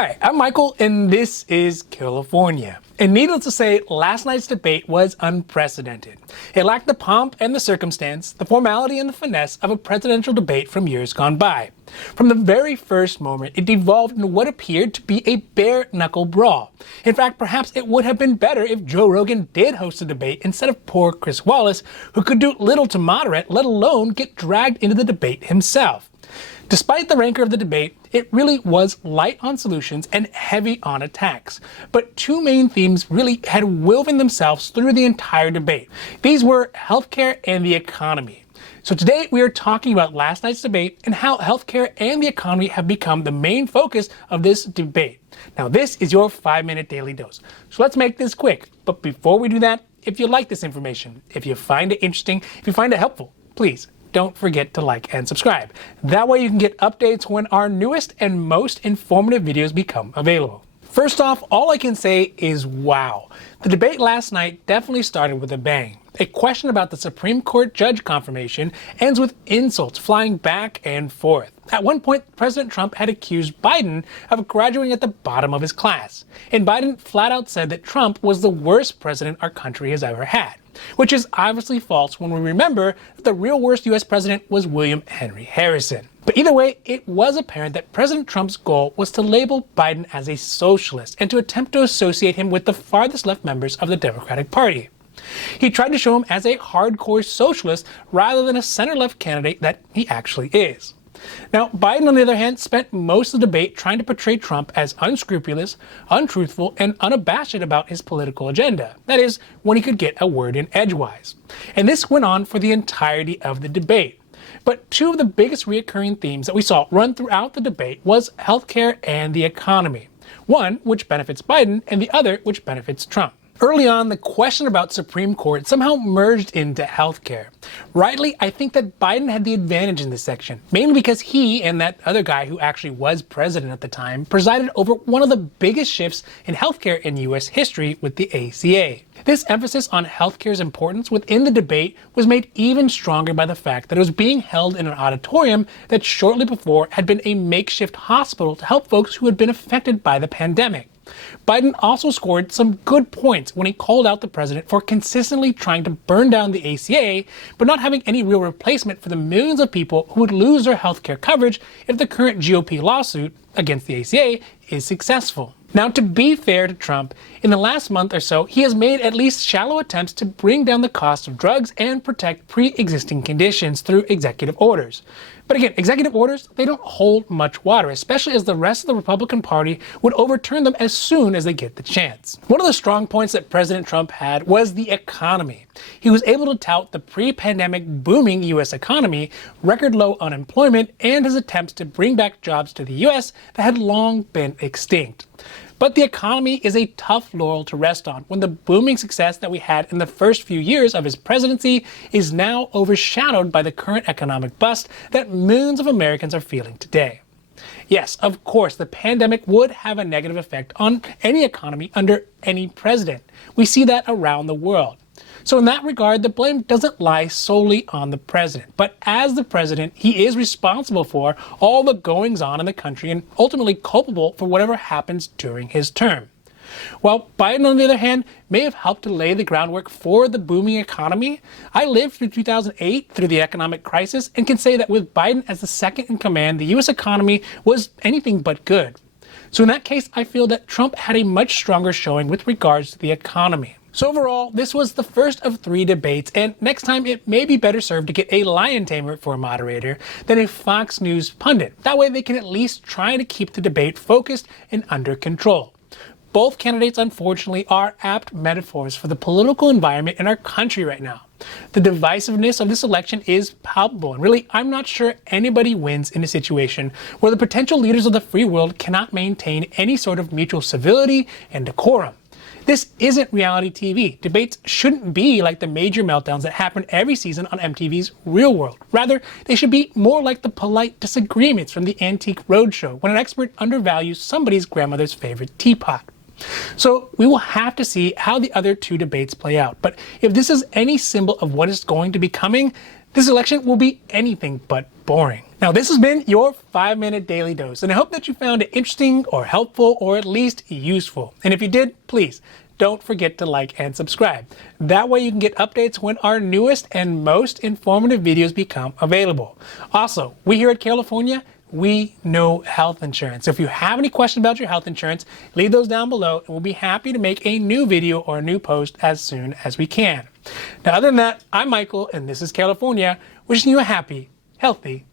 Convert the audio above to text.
Hi, I'm Michael, and this is Carelifornia. And needless to say, last night's debate was unprecedented. It lacked the pomp and the circumstance, the formality and the finesse of a presidential debate from years gone by. From the very first moment, it devolved into what appeared to be a bare-knuckle brawl. In fact, perhaps it would have been better if Joe Rogan did host a debate instead of poor Chris Wallace, who could do little to moderate, let alone get dragged into the debate himself. Despite the rancor of the debate, it really was light on solutions and heavy on attacks. But two main themes really had woven themselves through the entire debate. These were healthcare and the economy. So today we are talking about last night's debate and how healthcare and the economy have become the main focus of this debate. Now this is your 5-minute daily dose. So let's make this quick. But before we do that, if you like this information, if you find it interesting, if you find it helpful, please don't forget to like and subscribe. That way you can get updates when our newest and most informative videos become available. First off, all I can say is wow. The debate last night definitely started with a bang. A question about the Supreme Court judge confirmation ends with insults flying back and forth. At one point, President Trump had accused Biden of graduating at the bottom of his class. And Biden flat out said that Trump was the worst president our country has ever had. Which is obviously false when we remember that the real worst US president was William Henry Harrison. But either way, it was apparent that President Trump's goal was to label Biden as a socialist and to attempt to associate him with the farthest left members of the Democratic Party. He tried to show him as a hardcore socialist rather than a center-left candidate that he actually is. Now, Biden, on the other hand, spent most of the debate trying to portray Trump as unscrupulous, untruthful, and unabashed about his political agenda. That is, when he could get a word in edgewise. And this went on for the entirety of the debate. But two of the biggest recurring themes that we saw run throughout the debate was healthcare and the economy. One which benefits Biden, and the other which benefits Trump. Early on, the question about Supreme Court somehow merged into healthcare. Rightly, I think that Biden had the advantage in this section, mainly because he and that other guy who actually was president at the time presided over one of the biggest shifts in healthcare in US history with the ACA. This emphasis on healthcare's importance within the debate was made even stronger by the fact that it was being held in an auditorium that shortly before had been a makeshift hospital to help folks who had been affected by the pandemic. Biden also scored some good points when he called out the president for consistently trying to burn down the ACA, but not having any real replacement for the millions of people who would lose their healthcare coverage if the current GOP lawsuit against the ACA is successful. Now, to be fair to Trump, in the last month or so, he has made at least shallow attempts to bring down the cost of drugs and protect pre-existing conditions through executive orders. But again, executive orders, they don't hold much water, especially as the rest of the Republican Party would overturn them as soon as they get the chance. One of the strong points that President Trump had was the economy. He was able to tout the pre-pandemic booming US economy, record low unemployment, and his attempts to bring back jobs to the US that had long been extinct. But the economy is a tough laurel to rest on when the booming success that we had in the first few years of his presidency is now overshadowed by the current economic bust that millions of Americans are feeling today. Yes, of course, the pandemic would have a negative effect on any economy under any president. We see that around the world. So in that regard, the blame doesn't lie solely on the president. But as the president, he is responsible for all the goings-on in the country and ultimately culpable for whatever happens during his term. While Biden, on the other hand, may have helped to lay the groundwork for the booming economy, I lived through 2008, through the economic crisis, and can say that with Biden as the second in command, the U.S. economy was anything but good. So in that case, I feel that Trump had a much stronger showing with regards to the economy. So overall, this was the first of 3 debates, and next time it may be better served to get a lion tamer for a moderator than a Fox News pundit. That way they can at least try to keep the debate focused and under control. Both candidates, unfortunately, are apt metaphors for the political environment in our country right now. The divisiveness of this election is palpable, and really, I'm not sure anybody wins in a situation where the potential leaders of the free world cannot maintain any sort of mutual civility and decorum. This isn't reality TV. Debates shouldn't be like the major meltdowns that happen every season on MTV's Real World. Rather, they should be more like the polite disagreements from the Antique Roadshow when an expert undervalues somebody's grandmother's favorite teapot. So we will have to see how the other 2 debates play out. But if this is any symbol of what is going to be coming, this election will be anything but boring. Now, this has been your 5-minute daily dose, and I hope that you found it interesting or helpful or at least useful. And if you did, please don't forget to like and subscribe. That way you can get updates when our newest and most informative videos become available. Also, we here at Carelifornia, we know health insurance. So if you have any questions about your health insurance, leave those down below and we'll be happy to make a new video or a new post as soon as we can. Now, other than that, I'm Michael and this is Carelifornia, wishing you a happy, healthy